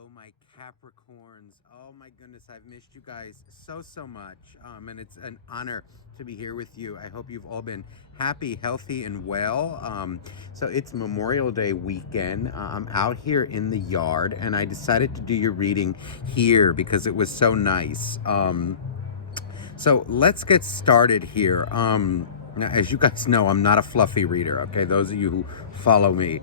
Hello, my Capricorns. Oh my goodness, I've missed you guys so much. And it's an honor to be here with you. I hope you've all been happy, healthy, and well. So it's Memorial Day weekend. I'm out here in the yard, and I decided to do your reading here because it was so nice. So let's get started here. Now, as you guys know, I'm not a fluffy reader, okay? Those of you who follow me.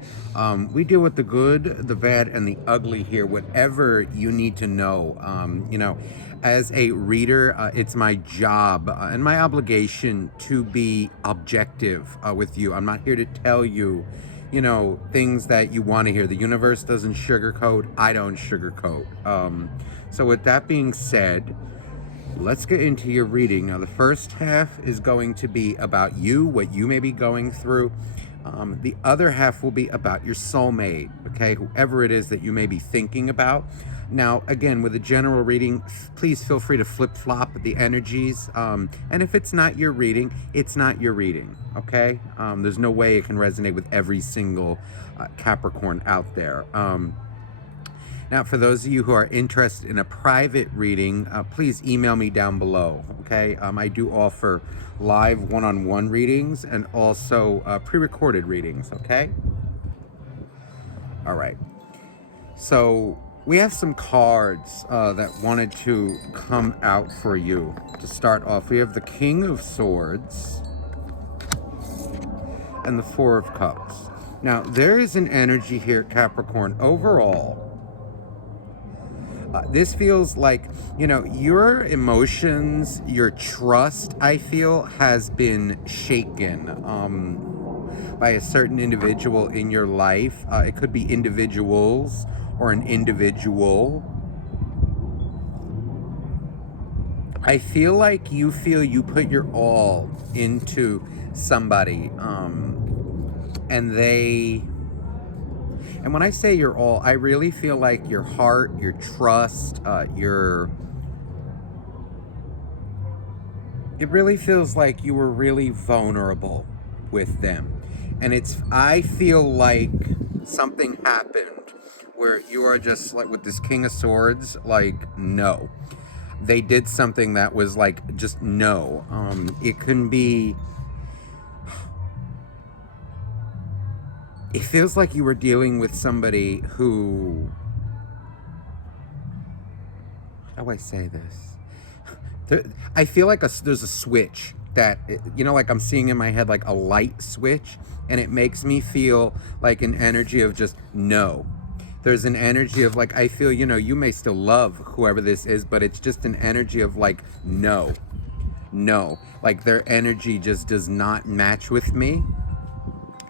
We deal with the good, the bad, and the ugly here, whatever you need to know. As a reader, it's my job and my obligation to be objective with you. I'm not here to tell you, things that you want to hear. The universe doesn't sugarcoat, I don't sugarcoat. So with that being said, let's get into your reading. Now, the first half is going to be about you, what you may be going through. The other half will be about your soulmate, okay? Whoever it is that you may be thinking about. Now, again, with a general reading, please feel free to flip-flop the energies. And if it's not your reading, it's not your reading, okay? There's no way it can resonate with every single Capricorn out there. Now, for those of you who are interested in a private reading, please email me down below, okay? I do offer live one-on-one readings and also pre-recorded readings, okay? All right. So we have some cards that wanted to come out for you. To start off, we have the King of Swords and the Four of Cups. Now, there is an energy here, Capricorn, overall. This feels like, your emotions, your trust, I feel, has been shaken by a certain individual in your life. It could be individuals or an individual. I feel like you put your all into somebody, and when I say your all, I really feel like your heart, your trust, it really feels like you were really vulnerable with them. And I feel like something happened where you are just like with this King of Swords, like, no. They did something that was like, just no. It can be... It feels like you were dealing with somebody who... How do I say this? I feel like there's a switch that, like I'm seeing in my head, like a light switch, and it makes me feel like an energy of just no. There's an energy of like, I feel, you may still love whoever this is, but it's just an energy of like, no. Like their energy just does not match with me.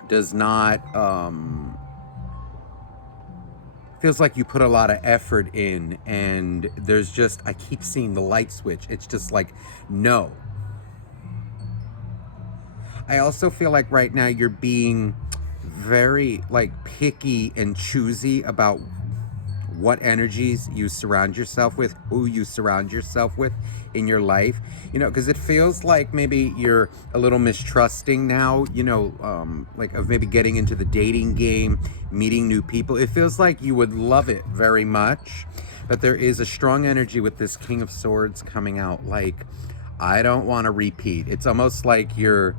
Does not, feels like you put a lot of effort in, and there's just, I keep seeing the light switch. It's just like, no. I also feel like right now you're being very like picky and choosy about what energies you surround yourself with, who you surround yourself with in your life, because it feels like maybe you're a little mistrusting now, like of maybe getting into the dating game, meeting new people. It feels like you would love it very much, but there is a strong energy with this King of Swords coming out. Like, I don't want to repeat. It's almost like your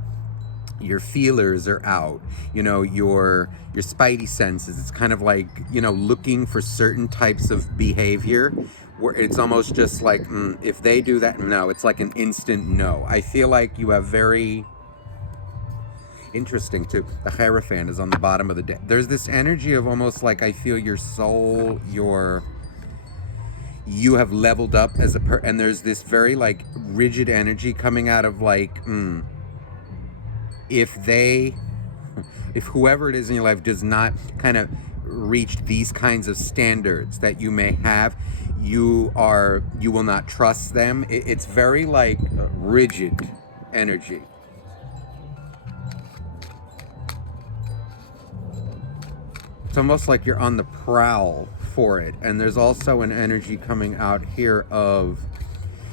feelers are out, your spidey senses. It's kind of like, looking for certain types of behavior where it's almost just like, if they do that, no, it's like an instant no. I feel like you have very interesting too. The Hierophant is on the bottom of the deck. There's this energy of almost like, I feel your soul, you have leveled up as and there's this very like rigid energy coming out of like, if whoever it is in your life does not kind of reach these kinds of standards that you may have, you will not trust them. It's very like rigid energy. It's almost like you're on the prowl for it. And there's also an energy coming out here of,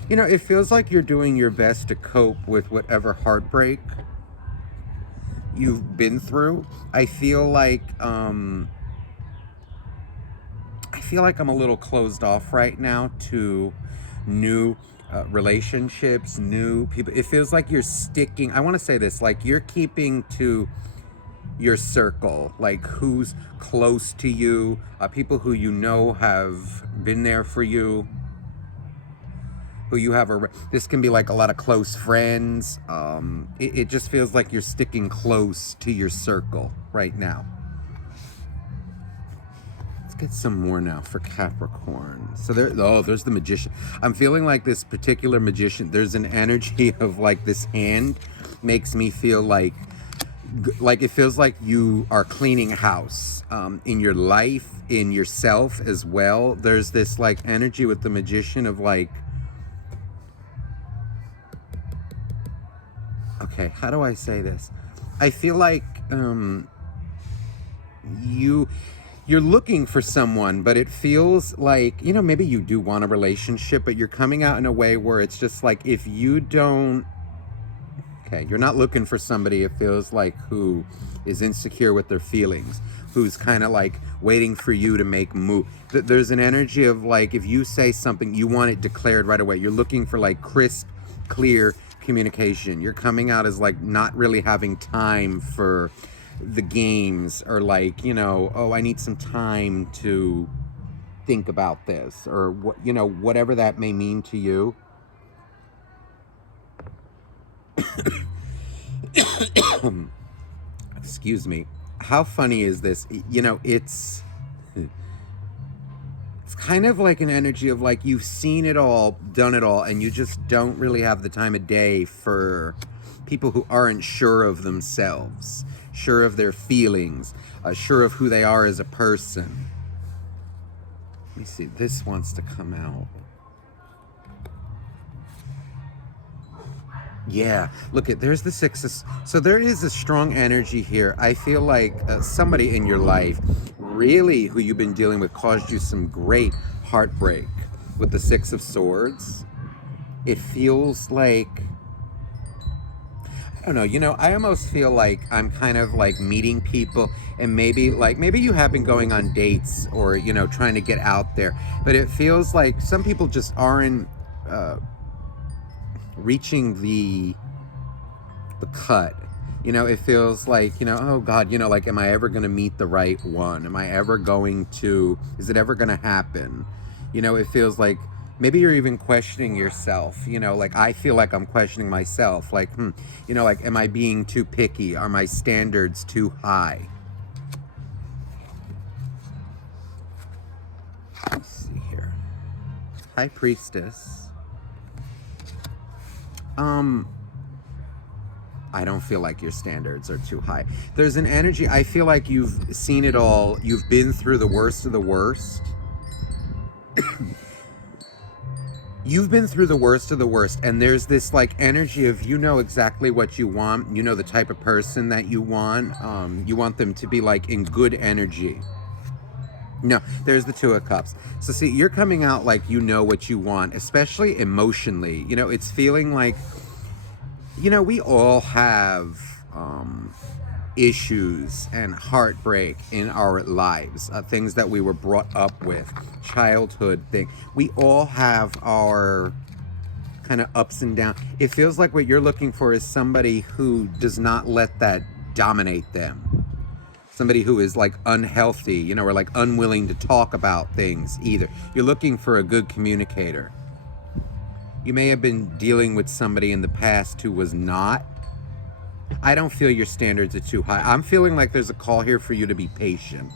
it feels like you're doing your best to cope with whatever heartbreak you've been through. I feel like feel like I'm a little closed off right now to new relationships, new people. It feels like you're sticking, I want to say this, like you're keeping to your circle, like who's close to you, people who you know have been there for you, who you have this can be like a lot of close friends. It just feels like you're sticking close to your circle right now. Let's get some more now for Capricorn. So there's the Magician. I'm feeling like this particular Magician, there's an energy of like this hand makes me feel like it feels like you are cleaning house in your life, in yourself as well. There's this like energy with the Magician of like, okay, how do I say this? I feel like you're looking for someone, but it feels like, you know, maybe you do want a relationship, but you're coming out in a way where it's just like, if you don't, okay, you're not looking for somebody, it feels like, who is insecure with their feelings, who's kind of like waiting for you to make move. There's an energy of like, if you say something, you want it declared right away. You're looking for like crisp, clear communication. You're coming out as like not really having time for the games, or like, you know, oh, I need some time to think about this, or what, you know, whatever that may mean to you. Excuse me. How funny is this? You know, it's kind of like an energy of like, you've seen it all, done it all, and you just don't really have the time of day for people who aren't sure of themselves, sure of their feelings, sure of who they are as a person. Let me see, this wants to come out. Yeah, look at, there's the sixes. So there is a strong energy here. I feel like somebody in your life really who you've been dealing with caused you some great heartbreak with the Six of Swords. It feels like, I don't know, you know, I almost feel like I'm kind of like meeting people, and maybe you have been going on dates, or, you know, trying to get out there, but it feels like some people just aren't reaching the cut. You know, it feels like, you know, oh God, you know, like, am I ever going to meet the right one? Am I ever going to, is it ever going to happen? You know, it feels like maybe you're even questioning yourself, you know, like I feel like I'm questioning myself, like, you know, like, am I being too picky? Are my standards too high? Let's see here. High Priestess. I don't feel like your standards are too high. There's an energy, I feel like you've seen it all. You've been through the worst of the worst. You've been through the worst of the worst, and there's this like energy of, you know exactly what you want. You know the type of person that you want. You want them to be like in good energy. No, there's the Two of Cups. So see, you're coming out like you know what you want, especially emotionally. You know, it's feeling like, you know, we all have issues and heartbreak in our lives, things that we were brought up with, childhood thing. We all have our kind of ups and downs. It feels like what you're looking for is somebody who does not let that dominate them. Somebody who is like unhealthy, you know, or like unwilling to talk about things either. You're looking for a good communicator. You may have been dealing with somebody in the past who was not. I don't feel your standards are too high. I'm feeling like there's a call here for you to be patient.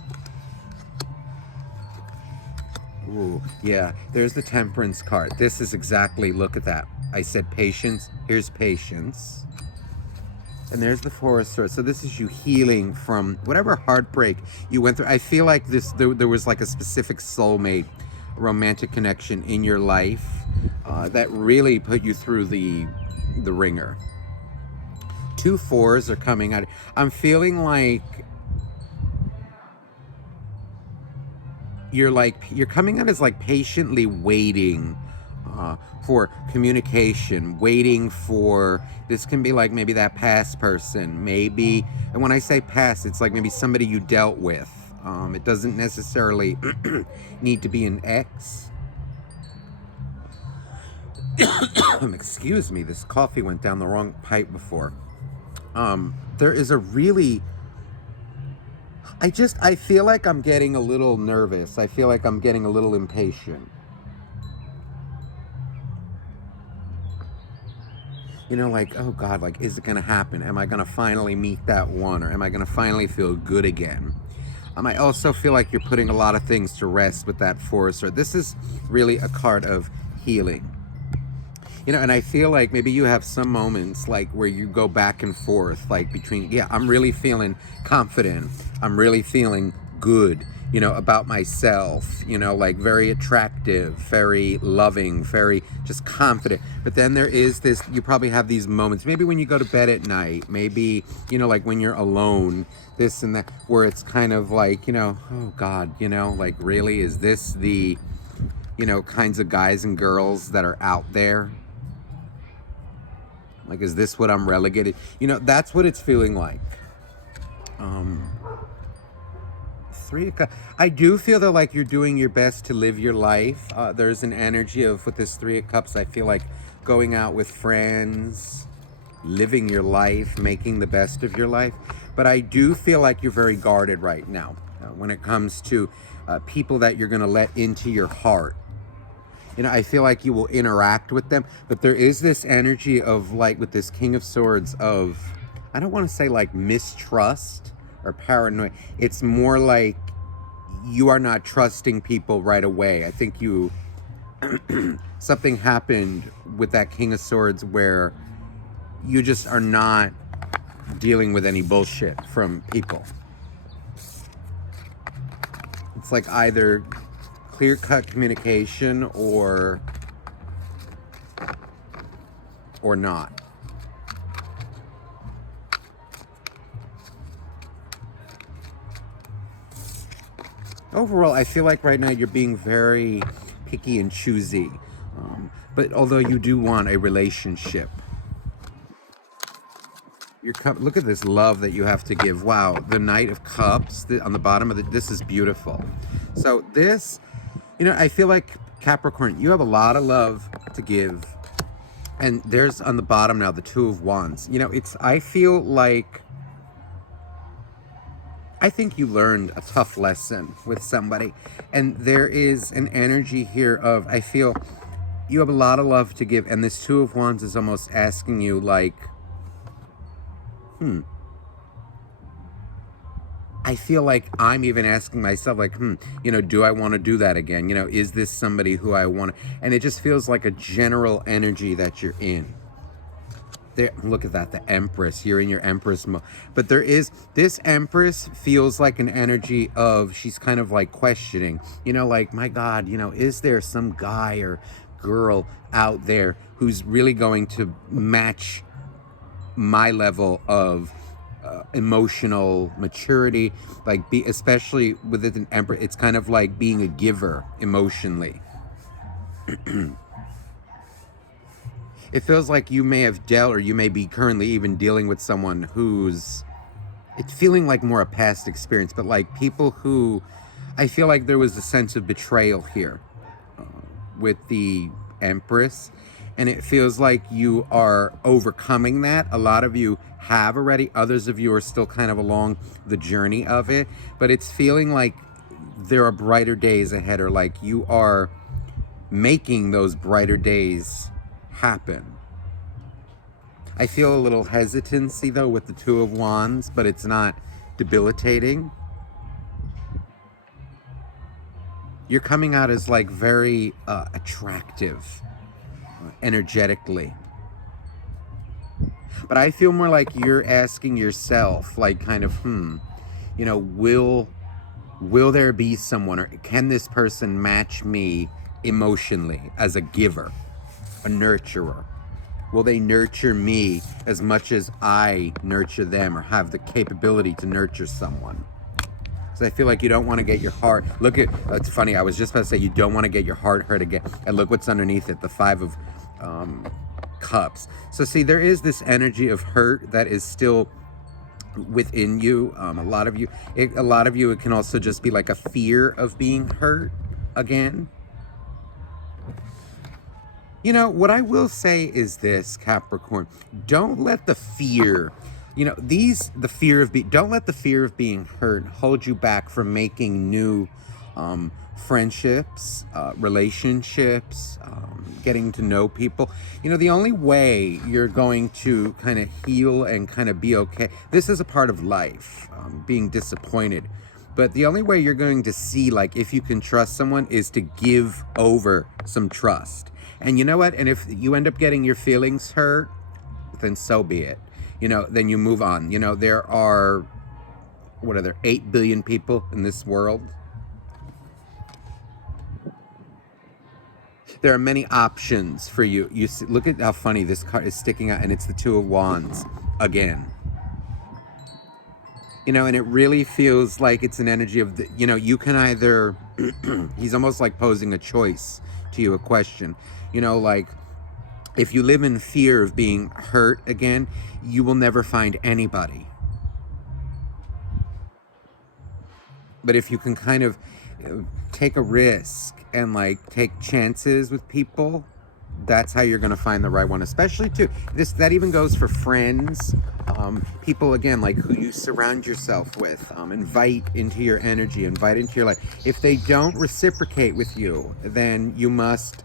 Ooh, yeah, there's the Temperance card. This is exactly, look at that. I said patience, here's patience. And there's the Four of Swords. So this is you healing from whatever heartbreak you went through. I feel like there was like a specific soulmate, romantic connection in your life that really put you through the ringer. 2 4s are coming out. I'm feeling like you're coming out as like patiently waiting for communication, waiting for, this can be like maybe that past person, maybe, and when I say past, it's like maybe somebody you dealt with, It doesn't necessarily need to be an ex. Excuse me, this coffee went down the wrong pipe before. There is a really, I feel like I'm getting a little nervous. I feel like I'm getting a little impatient. You know, like, oh God, like, is it going to happen? Am I going to finally meet that one? Or am I going to finally feel good again? I also feel like you're putting a lot of things to rest with that Forester. This is really a card of healing. You know, and I feel like maybe you have some moments like where you go back and forth, like between, yeah, I'm really feeling confident. I'm really feeling good, you know, about myself, you know, like very attractive, very loving, very just confident. But then there is this, you probably have these moments, maybe when you go to bed at night, maybe, you know, like when you're alone, this and that, where it's kind of like, you know, oh God, you know, like really, is this the, you know, kinds of guys and girls that are out there? Like, is this what I'm relegated? You know, that's what it's feeling like. I do feel that like you're doing your best to live your life. There's an energy of, with this Three of Cups, I feel like going out with friends, living your life, making the best of your life. But I do feel like you're very guarded right now when it comes to people that you're going to let into your heart. You know, I feel like you will interact with them, but there is this energy of like with this King of Swords of, I don't want to say like mistrust or paranoia. It's more like you are not trusting people right away. I think you, something happened with that King of Swords where you just are not dealing with any bullshit from people. It's like either clear-cut communication or not. Overall, I feel like right now you're being very picky and choosy. But although you do want a relationship, look at this love that you have to give. Wow, the Knight of Cups on the bottom of this is beautiful. So this, you know, I feel like Capricorn, you have a lot of love to give. And there's on the bottom now the Two of Wands. You know, I feel like, I think you learned a tough lesson with somebody. And there is an energy here of, I feel you have a lot of love to give. And this Two of Wands is almost asking you like, I feel like I'm even asking myself like, you know, do I want to do that again? You know, is this somebody who I want to, and it just feels like a general energy that you're in. There, look at that, the Empress, you're in your Empress mode. But there is, this Empress feels like an energy of, she's kind of like questioning, you know, like, my God, you know, is there some guy or girl out there who's really going to match my level of emotional maturity, like especially with an Emperor, it's kind of like being a giver emotionally. It feels like you may have dealt, or you may be currently even dealing with someone who's, it's feeling like more a past experience, but like people who, I feel like there was a sense of betrayal here with the Empress. And it feels like you are overcoming that. A lot of you have already. Others of you are still kind of along the journey of it. But it's feeling like there are brighter days ahead, or like you are making those brighter days happen. I feel a little hesitancy though with the Two of Wands, but it's not debilitating. You're coming out as like very attractive energetically. But I feel more like you're asking yourself, like kind of, you know, will there be someone, or can this person match me emotionally as a giver, a nurturer? Will they nurture me as much as I nurture them, or have the capability to nurture someone? So I feel like you don't want to get your heart, look at, it's funny, I was just about to say you don't want to get your heart hurt again. And look what's underneath it, the Five of Cups. So see, there is this energy of hurt that is still within you. A lot of you, it can also just be like a fear of being hurt again. You know, what I will say is this, Capricorn, don't let the fear, don't let the fear of being hurt hold you back from making new friendships, relationships, getting to know people. You know, the only way you're going to kind of heal and kind of be okay, this is a part of life, being disappointed. But the only way you're going to see, like, if you can trust someone is to give over some trust. And you know what? And if you end up getting your feelings hurt, then so be it. You know, then you move on. You know, there are, what are there, 8 billion people in this world? There are many options for you. You see, look at how funny this card is sticking out, and it's the Two of Wands again. You know, and it really feels like it's an energy of, you can either, he's almost like posing a choice to you, a question. You know, like, if you live in fear of being hurt again, you will never find anybody. But if you can kind of take a risk and like take chances with people, that's how you're going to find the right one. Especially too, that even goes for friends, people, again, like who you surround yourself with, invite into your energy, invite into your life. If they don't reciprocate with you, then you must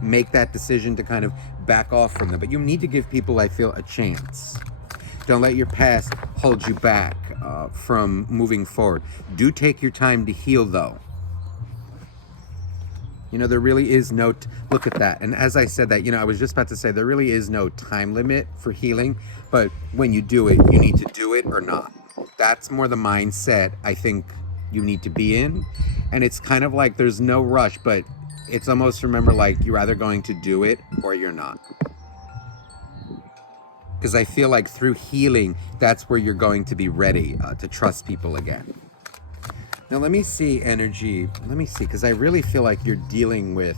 make that decision to kind of back off from them. But you need to give people, I feel, a chance. Don't let your past hold you back from moving forward. Do take your time to heal, though. You know, there really is no, look at that. And as I said that, I was just about to say, there really is no time limit for healing. But when you do it, you need to do it or not. That's more the mindset I think you need to be in. And it's kind of like there's no rush, but it's almost, remember, like you're either going to do it or you're not. Because I feel like through healing, that's where you're going to be ready to trust people again. Now, let me see energy. Let me see, because I really feel like you're dealing with,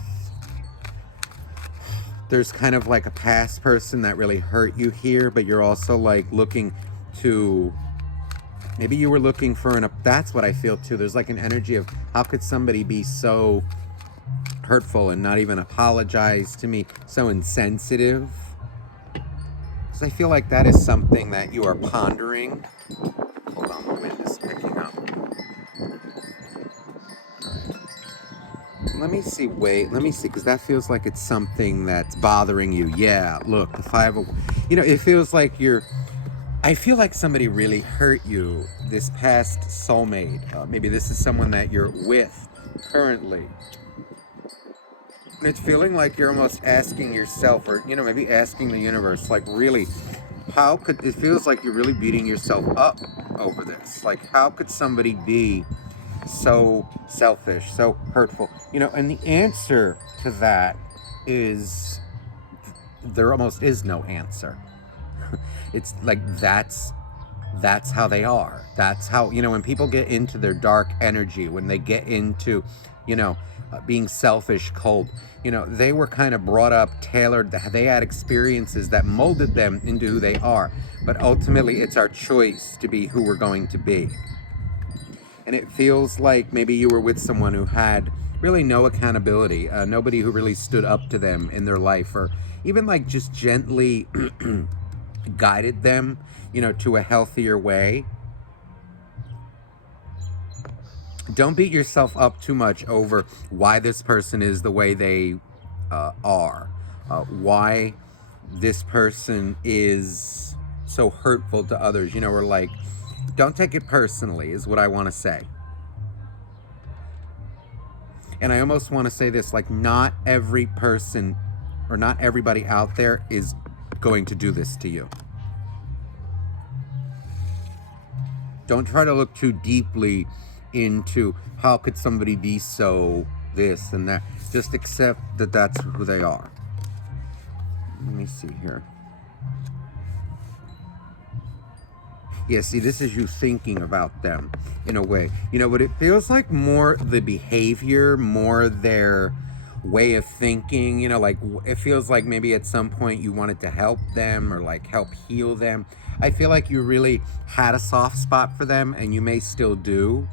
there's kind of like a past person that really hurt you here, but you're also like looking to, maybe you were looking for that's what I feel too. There's like an energy of, how could somebody be so hurtful and not even apologize to me, so insensitive? Because I feel like that is something that you are pondering. Hold on, the wind is picking up. Let me see, because that feels like it's something that's bothering you. Yeah, look, the Five of, it feels like I feel like somebody really hurt you, this past soulmate. Maybe this is someone that you're with currently. It's feeling like you're almost asking yourself, or, maybe asking the universe, like, really, it feels like you're really beating yourself up over this. Like, how could somebody be so selfish, so hurtful? And the answer to that is, there almost is no answer. It's like, that's how they are. That's how, when people get into their dark energy, when they get into, being selfish, cold, they were kind of brought up, tailored, they had experiences that molded them into who they are. But ultimately, it's our choice to be who we're going to be. And it feels like maybe you were with someone who had really no accountability, nobody who really stood up to them in their life, or even like just gently guided them, to a healthier way. Don't beat yourself up too much over why this person is the way they are, why this person is so hurtful to others. We're like, don't take it personally, is what I want to say. And I almost want to say this, like, not every person or not everybody out there is going to do this to you. Don't try to look too deeply into how could somebody be so this and that. Just accept that that's who they are. Let me see here. Yeah, see, this is you thinking about them in a way. But it feels like more the behavior, more their way of thinking, you know, like it feels like maybe at some point you wanted to help them or like help heal them. I feel like you really had a soft spot for them, and you may still do.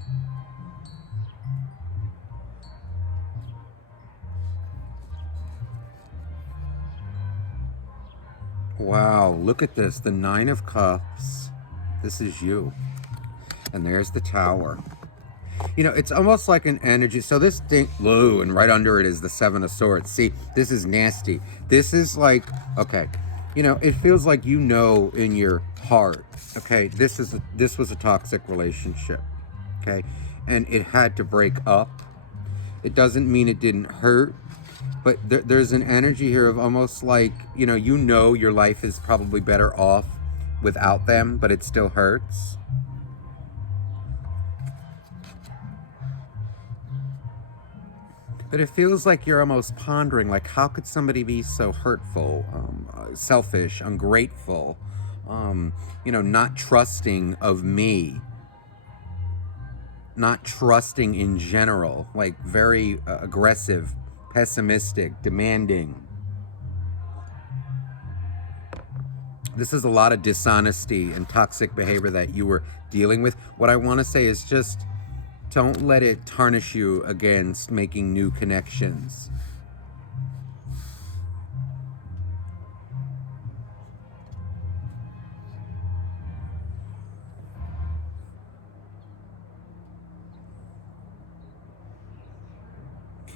Wow, look at this, the Nine of Cups. This is you. And there's the Tower. You know, it's almost like an energy. So this thing, blue, and right under it is the Seven of Swords. See, this is nasty. This is like, okay, you know, it feels like you know in your heart, okay, this was a toxic relationship, okay, and it had to break up. It doesn't mean it didn't hurt, but there's an energy here of almost like, you know your life is probably better off without them, but it still hurts. But it feels like you're almost pondering, like, how could somebody be so hurtful, selfish, ungrateful, not trusting of me, not trusting in general, like very aggressive, pessimistic, demanding. This is a lot of dishonesty and toxic behavior that you were dealing with. What I want to say is just don't let it tarnish you against making new connections.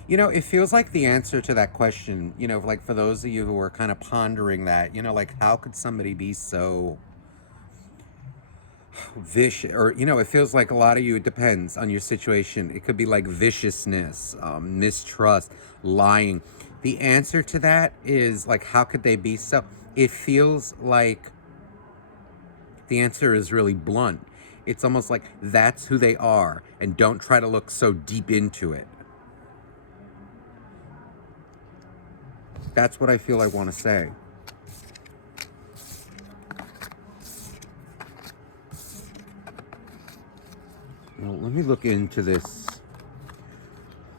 You know, it feels like the answer to that question, like for those of you who are kind of pondering that, like how could somebody be so vicious? Or, it feels like a lot of you, it depends on your situation. It could be like viciousness, mistrust, lying. The answer to that is like, how could they be so? It feels like the answer is really blunt. It's almost like that's who they are, and don't try to look so deep into it. That's what I feel I want to say. Well, let me look into this.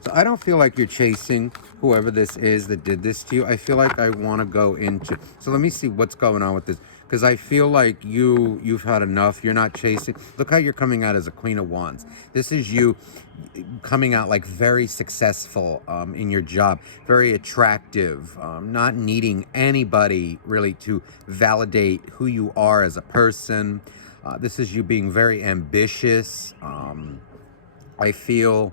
So I don't feel like you're chasing whoever this is that did this to you. I feel like I want to go into... So let me see what's going on with this. Because I feel like you've had enough. You're not chasing. Look how you're coming out as a Queen of Wands. This is you coming out like very successful in your job. Very attractive. Not needing anybody really to validate who you are as a person. This is you being very ambitious. I feel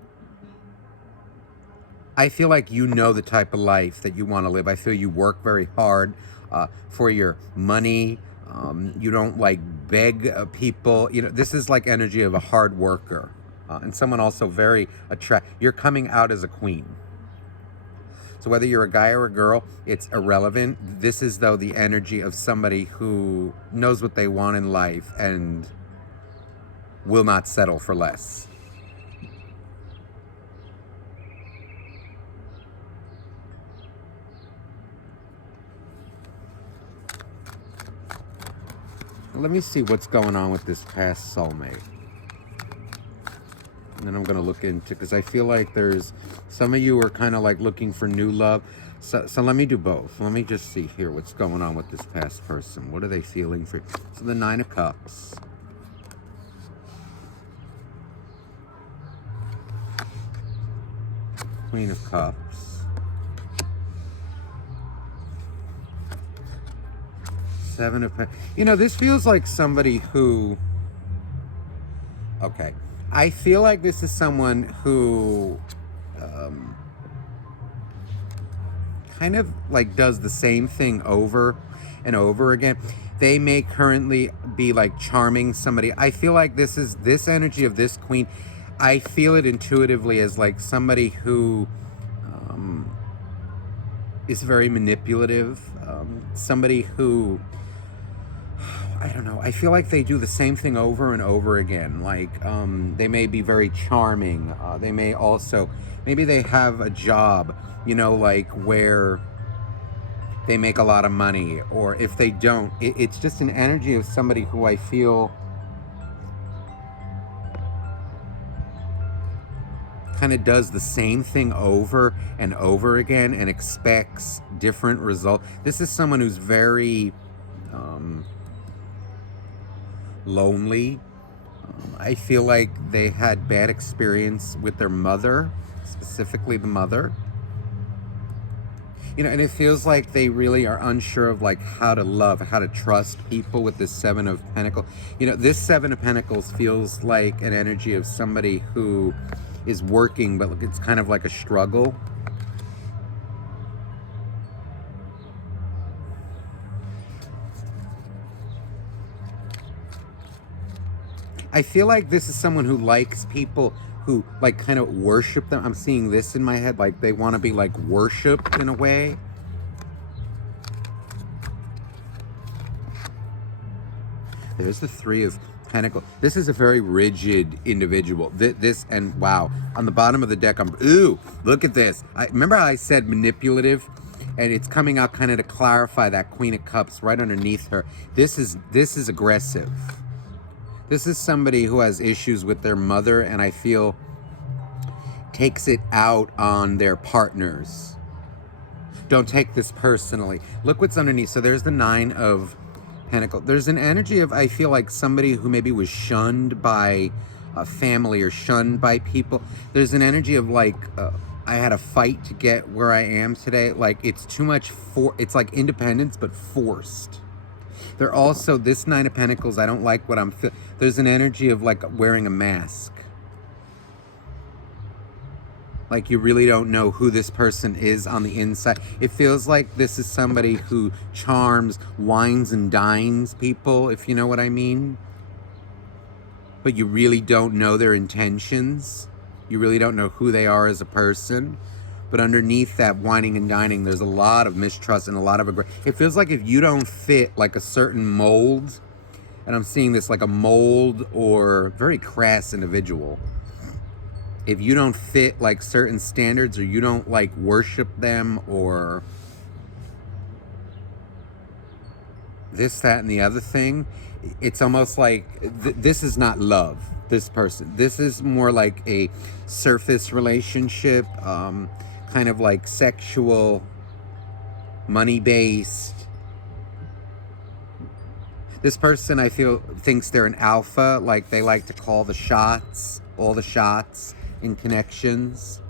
like you know the type of life that you want to live. I feel you work very hard for your money. You don't like beg people. This is like energy of a hard worker and someone also very You're coming out as a queen. So whether you're a guy or a girl, it's irrelevant. This is, though, the energy of somebody who knows what they want in life and will not settle for less. Let me see what's going on with this past soulmate. And then I'm going to look into, because I feel like there's, some of you are kind of like looking for new love. So let me do both. Let me just see here what's going on with this past person. What are they feeling for? So the Nine of Cups. Queen of Cups. Seven of Pentacles. This feels like somebody who... Okay. I feel like this is someone who kind of like does the same thing over and over again. They may currently be like charming somebody. I feel like this energy of this queen, I feel it intuitively as like somebody who is very manipulative. Somebody who... I don't know. I feel like they do the same thing over and over again. Like, they may be very charming. They may also, maybe they have a job, like where they make a lot of money. Or if they don't, it's just an energy of somebody who I feel kind of does the same thing over and over again and expects different results. This is someone who's very lonely. I feel like they had bad experience with their mother, specifically the mother. You know, and it feels like they really are unsure of like how to love, how to trust people with this Seven of Pentacles. You know, this Seven of Pentacles feels like an energy of somebody who is working, but it's kind of like a struggle. I feel like this is someone who likes people who like kind of worship them. I'm seeing this in my head, like they want to be like worshipped in a way. There's the Three of Pentacles. This is a very rigid individual. This and wow, on the bottom of the deck, ooh, look at this. Remember how I said manipulative? And it's coming out kind of to clarify that Queen of Cups right underneath her. This is aggressive. This is somebody who has issues with their mother, and I feel takes it out on their partners. Don't take this personally. Look what's underneath. So there's the Nine of Pentacles. There's an energy of, I feel like somebody who maybe was shunned by a family or shunned by people. There's an energy of like, I had a fight to get where I am today. Like it's too much it's like independence, but forced. They're also, this Nine of Pentacles, I don't like what I'm feeling. There's an energy of like wearing a mask. Like you really don't know who this person is on the inside. It feels like this is somebody who charms, wines and dines people, if you know what I mean. But you really don't know their intentions. You really don't know who they are as a person. But underneath that whining and dining, there's a lot of mistrust and a lot of aggression. It feels like if you don't fit like a certain mold, and I'm seeing this like a mold or very crass individual, if you don't fit like certain standards or you don't like worship them or this, that, and the other thing, it's almost like this is not love, this person. This is more like a surface relationship, kind of like sexual, money-based. This person, I feel, thinks they're an alpha, like they like to call the shots, all the shots in connections.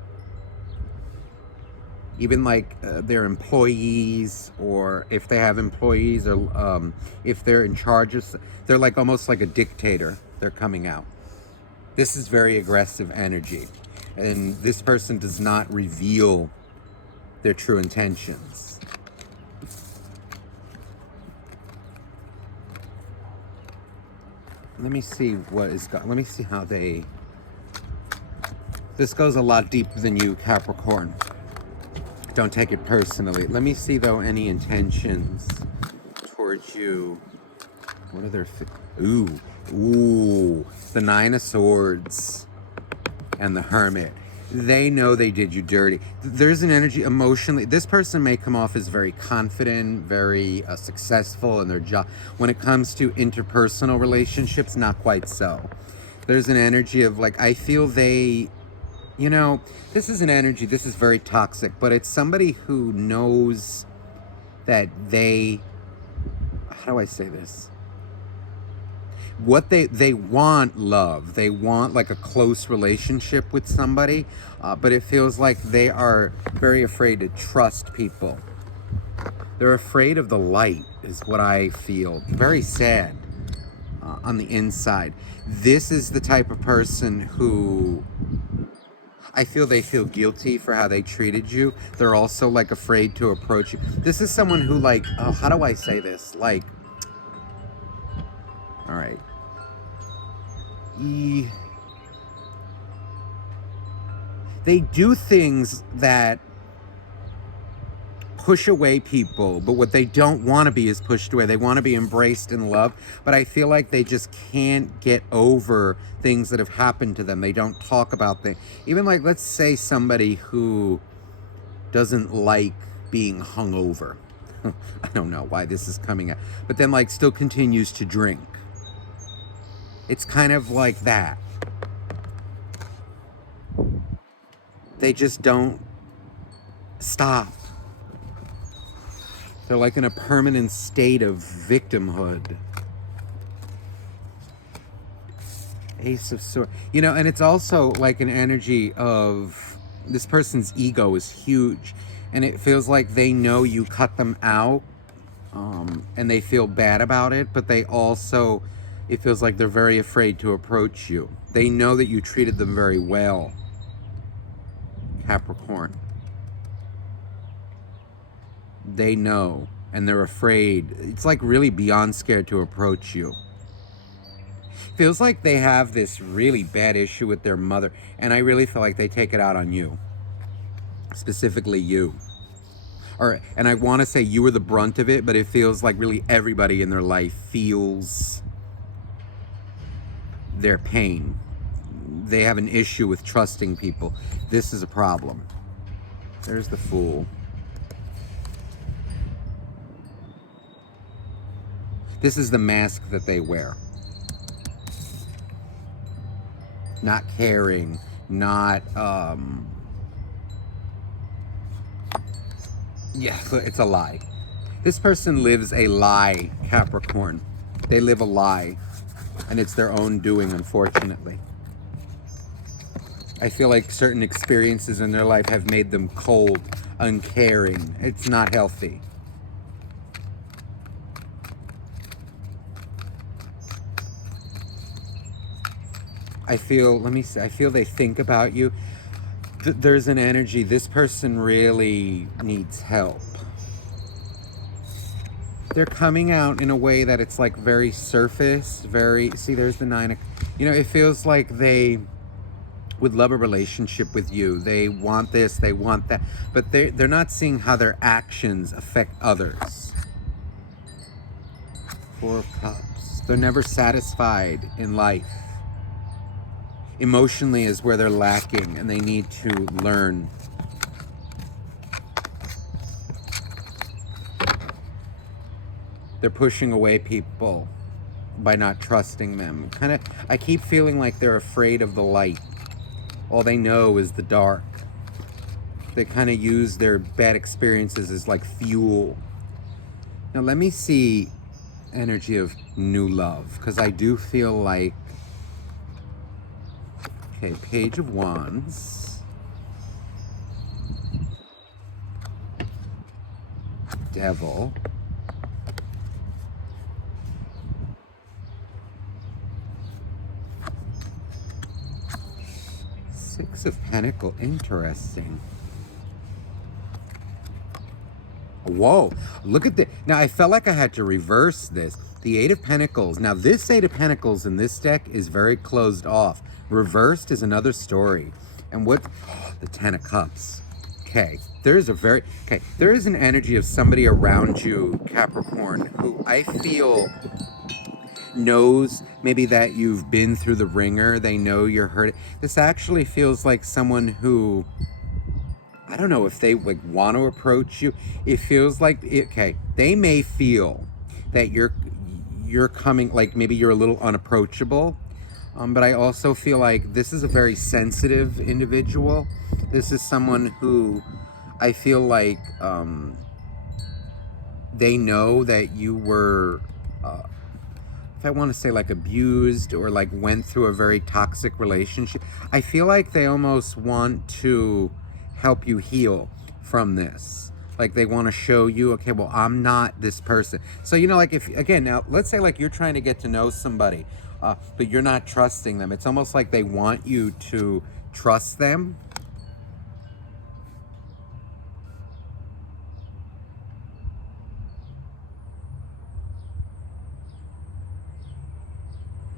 Even like their employees, or if they have employees, or if they're in charge of, they're like almost like a dictator. They're coming out. This is very aggressive energy. And this person does not reveal their true intentions. Let me see what is let me see how they, this goes a lot deeper than you, Capricorn. Don't take it personally. Let me see though any intentions towards you. What are their ooh, the Nine of Swords and the Hermit. They know they did you dirty. There's an energy emotionally. This person may come off as very confident, very successful in their job. When it comes to interpersonal relationships, not quite so. There's an energy of like, I feel they, you know, this is an energy, this is very toxic, but it's somebody who knows that they, how do I say this? What they want love, they want like a close relationship with somebody, but it feels like they are very afraid to trust people. They're afraid of the light is what I feel. Very sad on the inside. This is the type of person who I feel they feel guilty for how they treated you. They're also like afraid to approach you. This is someone who like, oh, how do I say this? Like, all right. They do things that push away people, but what they don't want to be is pushed away. They want to be embraced and loved, but I feel like they just can't get over things that have happened to them. They don't talk about things. Even like, let's say somebody who doesn't like being hungover. I don't know why this is coming out, but then like still continues to drink. It's kind of like that. they just don't stop. They're like in a permanent state of victimhood. Ace of Swords. You know, and it's also like an energy of this person's ego is huge. And it feels like they know you cut them out. And they feel bad about it. But they also, it feels like they're very afraid to approach you. They know that you treated them very well. Capricorn. They know. And they're afraid. It's like really beyond scared to approach you. Feels like they have this really bad issue with their mother, and I really feel like they take it out on you, specifically you. And I want to say you were the brunt of it, but it feels like really everybody in their life feels their pain. They have an issue with trusting people. This is a problem. There's the Fool. This is the mask that they wear. Not caring, not, yeah, it's a lie. This person lives a lie, Capricorn. They live a lie, and it's their own doing, unfortunately. I feel like certain experiences in their life have made them cold, uncaring. It's not healthy. I feel, let me see, I feel they think about you. There's an energy, this person really needs help. They're coming out in a way that it's like very surface, very, see there's the 9, you know, it feels like they would love a relationship with you. They want this, they want that, but they're not seeing how their actions affect others. 4 of Cups. They're never satisfied in life. Emotionally is where they're lacking, and they need to learn. They're pushing away people by not trusting them. I keep feeling like they're afraid of the light. All they know is the dark. They kind of use their bad experiences as like fuel. Now let me see energy of new love, because I do feel like, okay, Page of Wands. Devil. Six of Pentacles, interesting. Whoa, look at this. Now, I felt like I had to reverse this. The 8 of Pentacles. Now, this 8 of Pentacles in this deck is very closed off. Reversed is another story. And what? Oh, the 10 of Cups. Okay, there is an energy of somebody around you, Capricorn, who I feel knows maybe that you've been through the ringer. They know you're hurt. This actually feels like someone who, I don't know if they like want to approach you. It feels like, okay, they may feel that you're coming, like maybe you're a little unapproachable. But I also feel like this is a very sensitive individual. This is someone who I feel like they know that you were, if I want to say like abused or like went through a very toxic relationship. I feel like they almost want to help you heal from this. Like they want to show you, okay, well, I'm not this person. So, you know, like if, again, now let's say like you're trying to get to know somebody, but you're not trusting them. It's almost like they want you to trust them.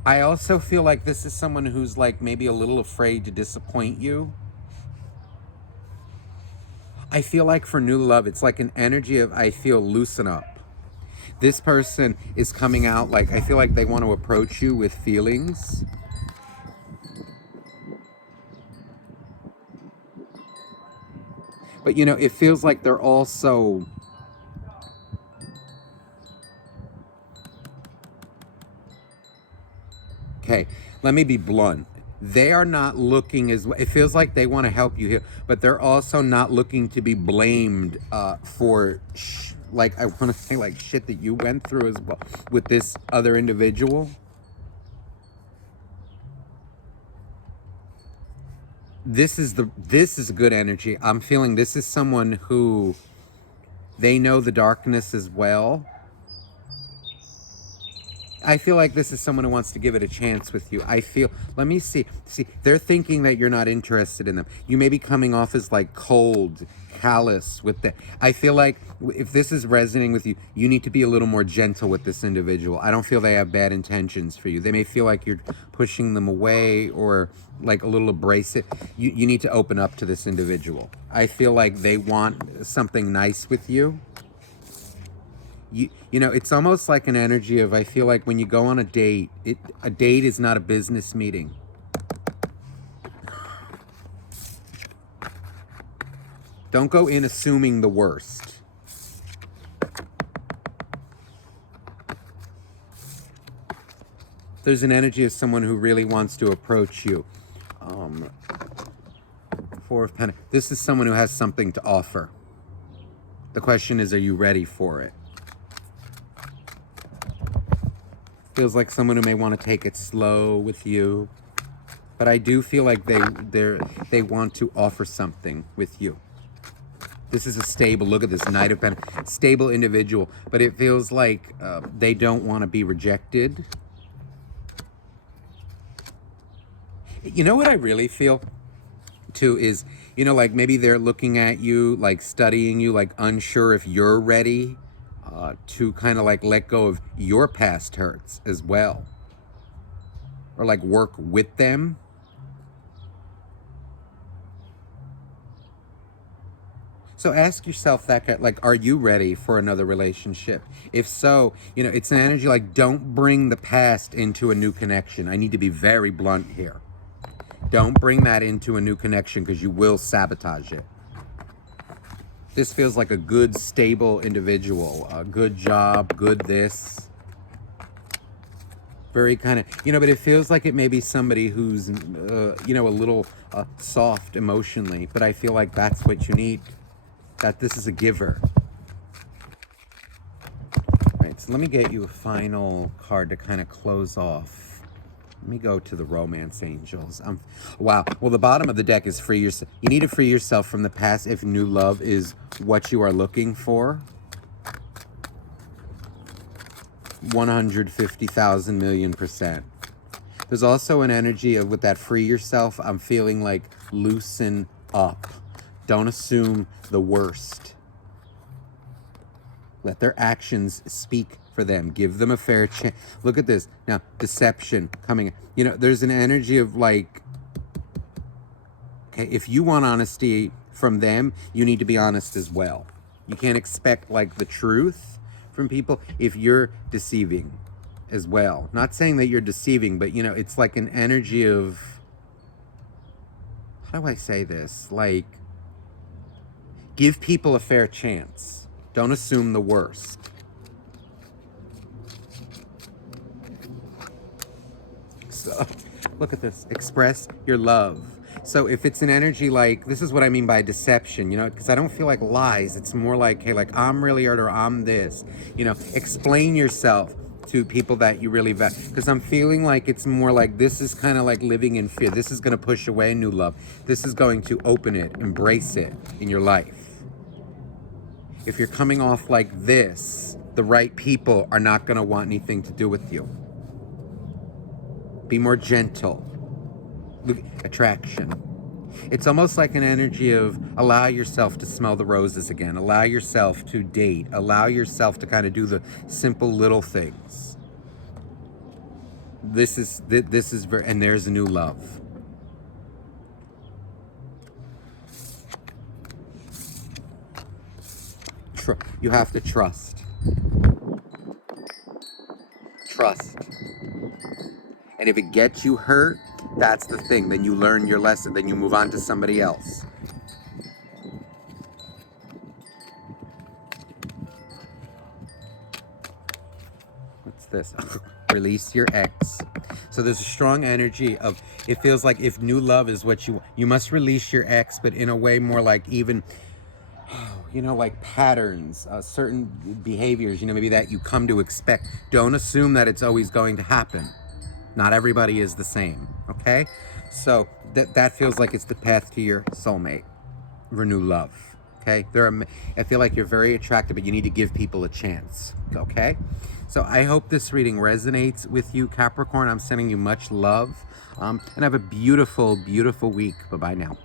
I also feel like this is someone who's like maybe a little afraid to disappoint you. I feel like for new love, it's like an energy of, I feel, loosen up. This person is coming out like, I feel like they want to approach you with feelings. But, you know, it feels like they're also, okay, let me be blunt. they are not looking as, it feels like they want to help you here, but they're also not looking to be blamed for like, I want to say like shit that you went through as well with this other individual. This is a good energy. I'm feeling this is someone who, they know the darkness as well. I feel like this is someone who wants to give it a chance with you. I feel, let me see, they're thinking that you're not interested in them. You may be coming off as like cold, callous with that. I feel like if this is resonating with you, you need to be a little more gentle with this individual. I don't feel they have bad intentions for you. They may feel like you're pushing them away or like a little abrasive. You need to open up to this individual. I feel like they want something nice with you. You know, it's almost like an energy of, I feel like when you go on a date, a date is not a business meeting. Don't go in assuming the worst. There's an energy of someone who really wants to approach you. Four of Pentacles. This is someone who has something to offer. The question is, are you ready for it? Feels like someone who may want to take it slow with you, but I do feel like they want to offer something with you. This is a stable, look at this Knight of Pentacles, stable individual, but it feels like they don't want to be rejected. You know what I really feel too is, you know, like maybe they're looking at you, like studying you, like unsure if you're ready to kind of like let go of your past hurts as well, or like work with them. So ask yourself that, like, are you ready for another relationship? If so, you know, it's an energy like, don't bring the past into a new connection. I need to be very blunt here. Don't bring that into a new connection because you will sabotage it. This feels like a good, stable individual. A good job, good this. Very kind of, you know, but it feels like it may be somebody who's, you know, a little soft emotionally. But I feel like that's what you need. That this is a giver. All right, so let me get you a final card to kind of close off. Let me go to the romance angels. Wow. Well, the bottom of the deck is free yourself. You need to free yourself from the past if new love is what you are looking for. 150,000 million%. There's also an energy of, with that free yourself, I'm feeling like loosen up. Don't assume the worst. Let their actions speak for them. Give them a fair chance. Look at this. Now, deception coming. You know, there's an energy of like, okay, if you want honesty from them, you need to be honest as well. You can't expect like the truth from people if you're deceiving as well. Not saying that you're deceiving, but you know, it's like an energy of, how do I say this? Like, give people a fair chance. Don't assume the worst. So, look at this. Express your love. So if it's an energy like, this is what I mean by deception, you know, because I don't feel like lies. It's more like, hey, like I'm really hurt or I'm this. You know, explain yourself to people that you really value. Because I'm feeling like it's more like this is kind of like living in fear. This is going to push away new love. This is going to open it, embrace it in your life. If you're coming off like this, the right people are not going to want anything to do with you. Be more gentle. Look, attraction. It's almost like an energy of allow yourself to smell the roses again. Allow yourself to date. Allow yourself to kind of do the simple little things. This is very, and there's a new love. You have to trust. Trust. And if it gets you hurt, that's the thing. Then you learn your lesson. Then you move on to somebody else. What's this? Release your ex. So there's a strong energy of It feels like if new love is what you must release your ex, but in a way more like even, like patterns, certain behaviors, maybe that you come to expect. Don't assume that it's always going to happen. Not everybody is the same, okay? So that feels like it's the path to your soulmate. Renew love, okay? I feel like you're very attractive, but you need to give people a chance, okay? So I hope this reading resonates with you, Capricorn. I'm sending you much love, and have a beautiful, beautiful week. Bye-bye now.